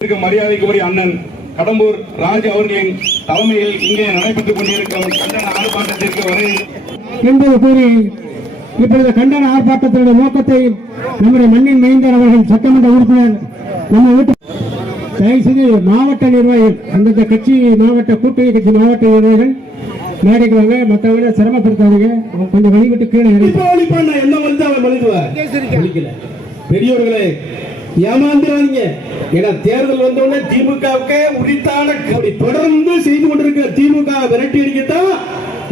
மரியாதைக்குரிய அண்ணன் கடம்பூர் ராஜ் அவர்களின் தலைமையில் இங்கே நடைபெற்றுக் கொண்டிருக்கும் கண்டன ஆர்ப்பாட்டத்திற்கு வரை என்பது கூறி இப்பொழுது கண்டன ஆர்ப்பாட்டத்தினுடைய நோக்கத்தை நம்முடைய மண்ணின் மைந்தர் அவர்கள் சட்டமன்ற உறுப்பினர் நம்ம வீட்டு தயவு செய்து மாவட்ட நிர்வாகிகள் அந்தந்த கட்சி மாவட்ட கூட்டணி கட்சி மாவட்ட நிர்வாகிகள் மேடைக்கு வாங்க, மற்றவங்க சிரமப்படுத்தாதீங்க, கொஞ்சம் வழிவிட்டு கீழே பெரியவர்களே ஏமாந்துறாதீங்க. ஏன்னா தேர்தல் வந்தோடனே திமுகவுக்கு உரித்தான தொடர்ந்து செய்து கொண்டிருக்கிற திமுக விரட்டி அடிக்கத்தான்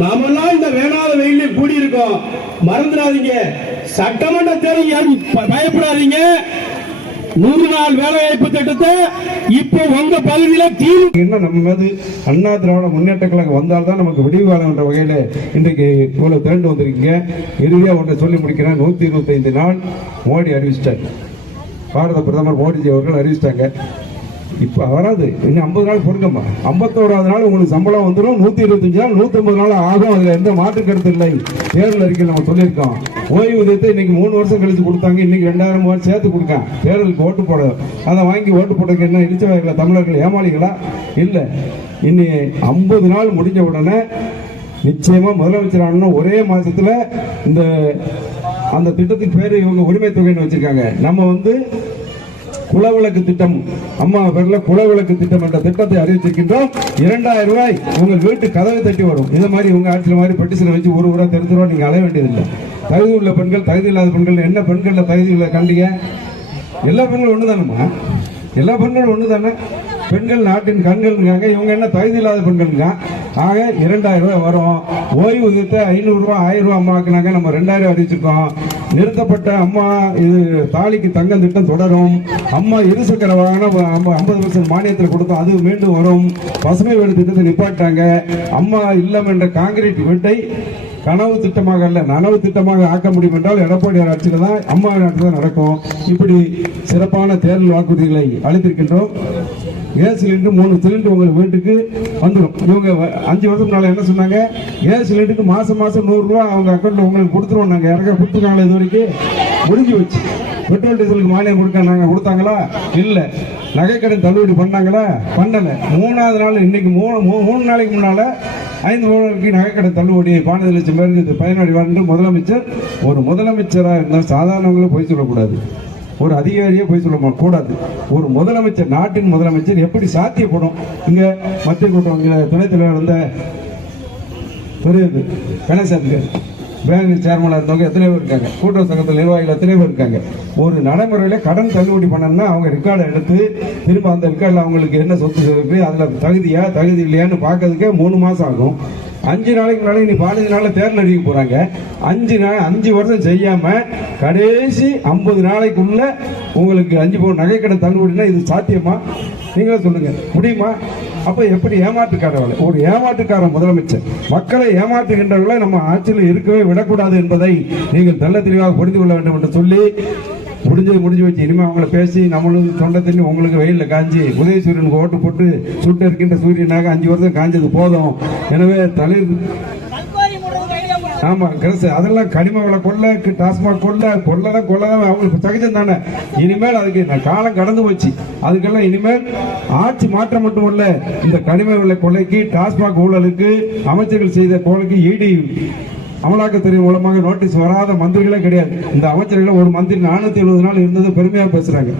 நாமெல்லாம் இந்த வேளாண் வெயிலில் கூடியிருக்கோம். மறந்துடாதீங்க, சட்டமன்ற தேர்தல் பயப்படாதீங்க. 100 நாள் வேலை வாய்ப்பு திட்டத்தை இப்போ உங்க பகுதியில் என்ன நம்ம மீது அண்ணா திராவிட முன்னேற்ற கழகம் வந்தால்தான் நமக்கு விடிவு காலம் என்ற வகையில இன்றைக்கு இவ்வளவு திரண்டு வந்திருக்கீங்க. இறுதியா ஒன்றை சொல்லி முடிக்கிறேன். 125 நாள் மோடி அறிவிச்சிட்டார். பாரத பிரதமர் மோடிஜி அவர்கள் அறிவிச்சிட்டாங்க. இப்ப வராது, இன்னும் 50 நாள் பொறுங்கம்மா. 51வது நாள் உங்களுக்கு சம்பளம் வந்துடும். 125 நாள் 150 நாள் ஆகும். அதுல எந்த மாற்று கருத்து இல்லை. தேர்தல் அறிக்கையில் நம்ம சொல்லியிருக்கோம். ஓய்வூதியத்தை இன்னைக்கு 3 வருஷம் கழிச்சு கொடுத்தாங்க. இன்னைக்கு 2000 சேர்த்து கொடுக்க தேர்தலுக்கு ஓட்டு போட, அதை வாங்கி ஓட்டு போட்டதுக்கு என்ன இடிச்சவாய்களா தமிழர்கள் ஏமாளிகளா? இல்ல, இனி 50 நாள் முடிஞ்ச உடனே நிச்சயமா முதலமைச்சர் ஒரே மாசத்துல இந்த அந்த திட்டத்துக்கு பேரு இவங்க உரிமை தொகைன்னு வச்சிருக்காங்க. நம்ம குலவிளக்கு திட்டம், அம்மா பேர்ல குலவிளக்கு திட்டம் என்ற திட்டத்தை அறிவிச்சிருக்கின்றோம். 2000 ரூபாய் உங்கள் வீட்டு கதவை தட்டி வரும். இதை மாதிரி உங்க ஆட்சியில் மாதிரி பெட்டிஷன் வச்சு ஒரு ஊரா தெரிஞ்சிருவா நீங்க அலைய வேண்டியதில்லை. தகுதி உள்ள பெண்கள், தகுதி இல்லாத பெண்கள், என்ன பெண்கள்ல தகுதி உள்ள கண்டிங்க? எல்லா பெண்களும் ஒண்ணுதானம்மா, எல்லா பெண்களும் ஒண்ணுதானே. பெண்கள் நாட்டின் கண்கள் இருக்காங்க. இவங்க என்ன தகுதி இல்லாத பெண்கள்? ஆக 2000 ரூபாய் வரும். ஓய்வூதியத்தை 500 ரூபாய் 1000 ரூபாய் அம்மாக்குனாங்க. நம்ம 2000 அறிவிச்சிருக்கோம். நிறுத்தப்பட்ட அம்மா இது தாலிக்கு தங்கம் திட்டம் தொடரும். அம்மா இருசக்கர வாகனம் 50% மானியத்தில் கொடுத்தோம், அது மீண்டும் வரும். பசுமை வீடு திட்டத்தை நிப்பாட்டாங்க. அம்மா இல்லம் என்ற காங்கிரீட் வீட்டை கனவு திட்டமாக அல்ல நனவு திட்டமாக ஆக்க முடியும் என்றால் எடப்பாடியார் ஆட்சியில் தான், அம்மா ஆட்சி தான் நடக்கும். இப்படி சிறப்பான தேர்தல் வாக்குறுதிகளை அளித்திருக்கின்றோம். கேஸ் சிலிண்டர் 3 சிலிண்டர் உங்களுக்கு வீட்டுக்கு வந்துடும். இவங்க 5 வருஷம் முன்னால என்ன சொன்னாங்க? கேஸ் சிலிண்டருக்கு மாசம் 100 ரூபாய் அவங்க அக்கௌண்ட்ல உங்களுக்கு கொடுத்துருவோம். நாங்க இறக்க கொடுத்துருக்காங்களா? இது வரைக்கும் முடிஞ்சு வச்சு. பெட்ரோல் டீசலுக்கு மானியம் கொடுத்தாங்களா? இல்ல. நகைக்கடன் தள்ளுபடி பண்ணாங்களா? பண்ணல. 3வது நாள் இன்னைக்கு 3 நாளைக்கு முன்னால 5 ரூபாய்க்கு நகைக்கடன் தள்ளுபடி 12 லட்சம் பேருக்கு பயனடைவார் முதலமைச்சர். ஒரு முதலமைச்சரா இருந்தால் சாதாரணவங்களும் போய் சொல்லக்கூடாது, ஒரு அதிகாரியே போய் சொல்ல கூடாது. ஒரு முதலமைச்சர், நாட்டின் முதலமைச்சர் எப்படி சாத்தியப்படும்? இங்க மத்திய கூட்டம் துணைத் தலைவர் வந்த பெரிய கணேசாமி பேங்க் சேர்மனா இருந்தவங்க எத்தனை பேர் இருக்காங்க? கூட்டுறவு சங்கத்தில் நிர்வாகிகள் எத்தனை பேர் இருக்காங்க? ஒரு நடைமுறையில கடன் தள்ளுபடி பண்ணணும்னா அவங்க ரெக்கார்டை எடுத்து திரும்ப அந்த ரெக்கார்டில் அவங்களுக்கு என்ன சொத்து இருக்கு, அதுல தகுதியா தகுதி இல்லையான்னு பார்க்கறதுக்கே 3 மாசம் ஆகும். 5 நாளைக்கு முன்னாடி நீ 15 நாள்ல தேர்தல் அறிவிக்க போறாங்க. 5 வருஷம் செய்யாம கடைசி 50 நாளைக்குள்ள உங்களுக்கு 5 பவுன் நகைக்கடன் தள்ளுபடினா இது சாத்தியமா? நீங்களே சொல்லுங்க, முடியுமா? அப்ப எப்படி ஏமாற்றுக்காரவளை? ஒரு ஏமாற்றுக்கார முதலமைச்சர் மக்களை ஏமாற்றுகின்றவர்களை நம்ம ஆட்சியில் இருக்கவே விடக்கூடாது என்பதை நீங்கள் தெள்ள தெளிவாக புரிந்து கொள்ள வேண்டும் என்று சொல்லி முடிஞ்சு வச்சு இனிமே அவங்கள பேசி நம்மளுக்கு தொண்டை தண்ணி உங்களுக்கு வெயில்ல காஞ்சி உதயசூரியனுக்கு ஓட்டு போட்டு சுட்டு இருக்கின்ற சூரியனாக 5 வருஷம் காஞ்சது போதும். எனவே ஆமா கிரஸ் அதெல்லாம் கனிம வள கொள்ள, டாஸ்மாக் கொள்ளதான் அவங்களுக்கு சகஜம் தானே. இனிமேல் அதுக்கு காலம் கடந்து போச்சு. அதுக்கெல்லாம் இனிமேல் ஆட்சி மாற்றம் மட்டுமல்ல, இந்த கனிம வள கொள்ளைக்கு, டாஸ்மாக் ஊழலுக்கு, அமைச்சர்கள் செய்த கொலைக்கு இடி அமலாக்கத்துறை மூலமாக நோட்டீஸ் வராத மந்திரிகளே கிடையாது. இந்த அமைச்சர்கள் ஒரு மந்திரி 470 நாள் இருந்தது பெருமையாக பேசுறாங்க.